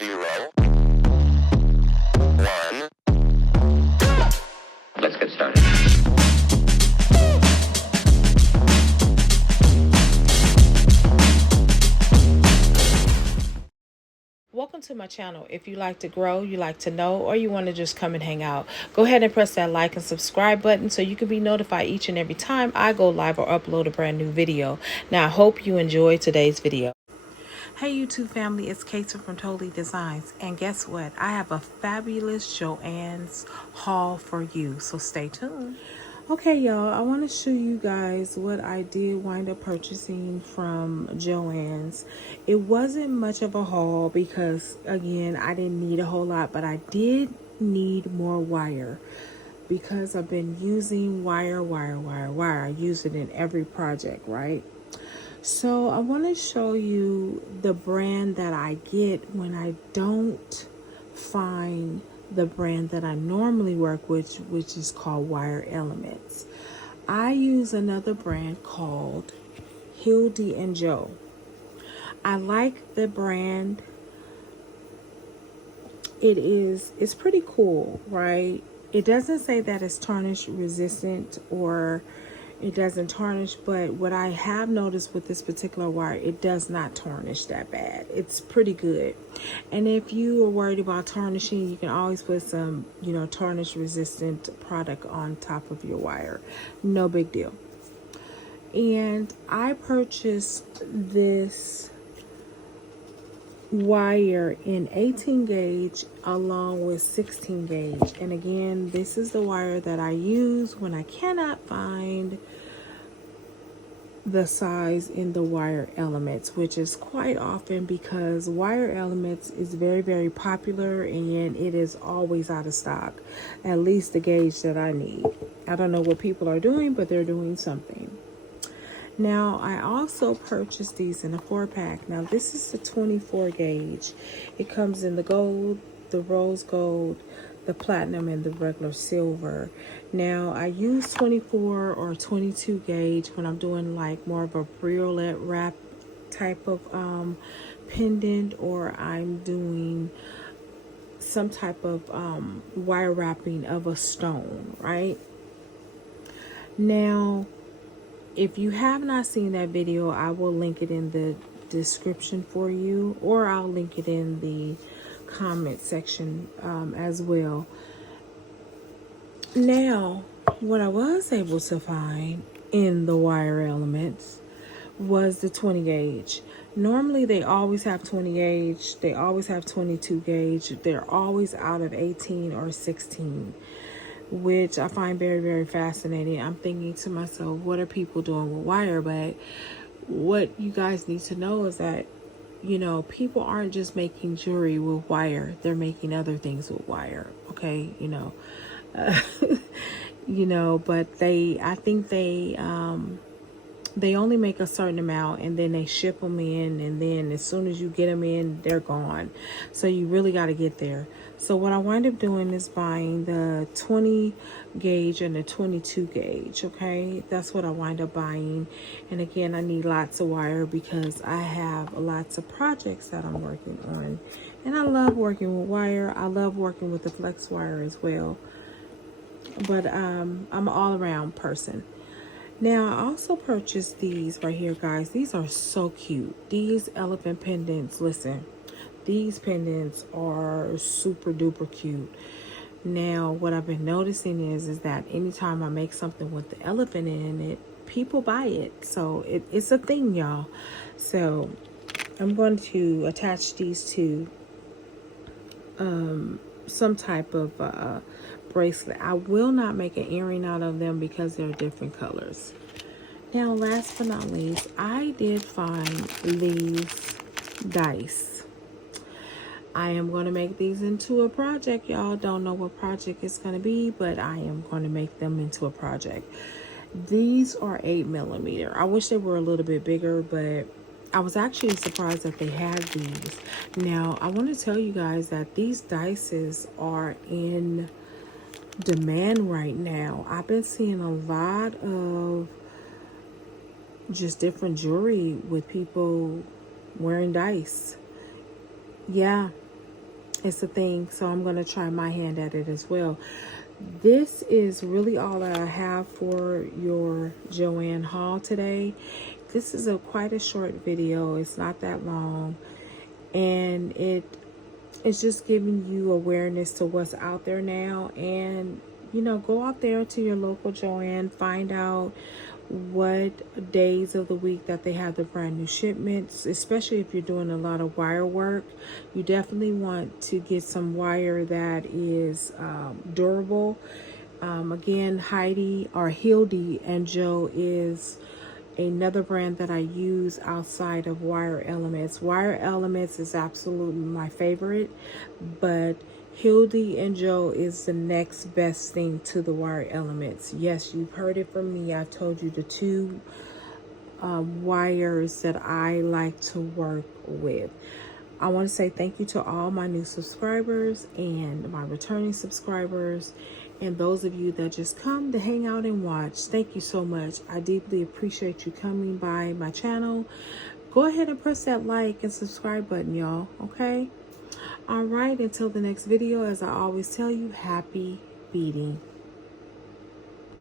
0, 1. Let's get started. Welcome to my channel. If you like to grow, you like to know, or you want to just come and hang out, go ahead and press that like and subscribe button so you can be notified each and every time I go live or upload a brand new video. Now, I hope you enjoy today's video. Hey YouTube family, it's Casey from Totally Designs, and guess what? I have a fabulous Joanns haul for you, so stay tuned. Okay, y'all, I want to show you guys what I did wind up purchasing from Joann's. It wasn't much of a haul because, again, I didn't need a whole lot, but I did need more wire because I've been using wire. I use it in every project, right? So I want to show you the brand that I get when I don't find the brand that I normally work with, which is called Wire Elements. I use another brand called Hildy and Joe. I like the brand. It's pretty cool, right? It doesn't say that it's tarnish resistant or it doesn't tarnish, but what I have noticed with this particular wire, it does not tarnish that bad. It's pretty good. And if you are worried about tarnishing, you can always put some, tarnish resistant product on top of your wire. No big deal. And I purchased this wire in 18 gauge along with 16 gauge, and again, this is the wire that I use when I cannot find the size in the Wire Elements, which is quite often because Wire Elements is very popular and it is always out of stock, at least the gauge that I need. I don't know what people are doing, but they're doing something. Now, I also purchased these in a 4-pack. Now, this is the 24 gauge. It comes in the gold, the rose gold, the platinum, and the regular silver. Now, I use 24 or 22 gauge when I'm doing like more of a briolet wrap type of pendant, or I'm doing some type of wire wrapping of a stone, right? Now, if you have not seen that video, I will link it in the description for you, or I'll link it in the comment section as well. Now, what I was able to find in the Wire Elements was the 20 gauge. Normally, they always have 20 gauge. They always have 22 gauge. They're always out of 18 or 16. Which I find very fascinating. I'm thinking to myself, what are people doing with wire? But what you guys need to know is that, people aren't just making jewelry with wire. They're making other things with wire. Okay, but I think they only make a certain amount and then they ship them in, and then as soon as you get them in, they're gone. So you really got to get there. So what I wind up doing is buying the 20 gauge and the 22 gauge. Okay, that's what I wind up buying. And again, I need lots of wire because I have lots of projects that I'm working on, and I love working with wire. I love working with the flex wire as well, but I'm an all-around person. Now, I also purchased these right here, guys. These are so cute. These elephant pendants, listen, these pendants are super duper cute. Now, what I've been noticing is that anytime I make something with the elephant in it, people buy it. So it's a thing, y'all. So I'm going to attach these to some type of bracelet. I will not make an earring out of them because they're different colors. Now, last but not least, I did find these dice. I am going to make these into a project. Y'all don't know what project it's going to be, but I am going to make them into a project. These are 8mm. I wish they were a little bit bigger, but I was actually surprised that they had these. Now, I want to tell you guys that these dices are in demand right now. I've been seeing a lot of just different jewelry with people wearing dice. Yeah, it's a thing, so I'm going to try my hand at it as well. This is really all that I have for your Joanns haul today. This is quite a short video. It's not that long, and it's just giving you awareness to what's out there now. And you know, go out there to your local Joann, find out what days of the week that they have the brand new shipments, especially if you're doing a lot of wire work. You definitely want to get some wire that is durable. Again, Hildy and Joe is another brand that I use outside of Wire Elements. Wire Elements is absolutely my favorite, but Hildy and Joe is the next best thing to the Wire Elements. Yes, you've heard it from me. I told you the two wires that I like to work with. I want to say thank you to all my new subscribers and my returning subscribers, and those of you that just come to hang out and watch. Thank you so much. I deeply appreciate you coming by my channel. Go ahead and press that like and subscribe button, y'all. Okay? All right, until the next video, as I always tell you, happy beading.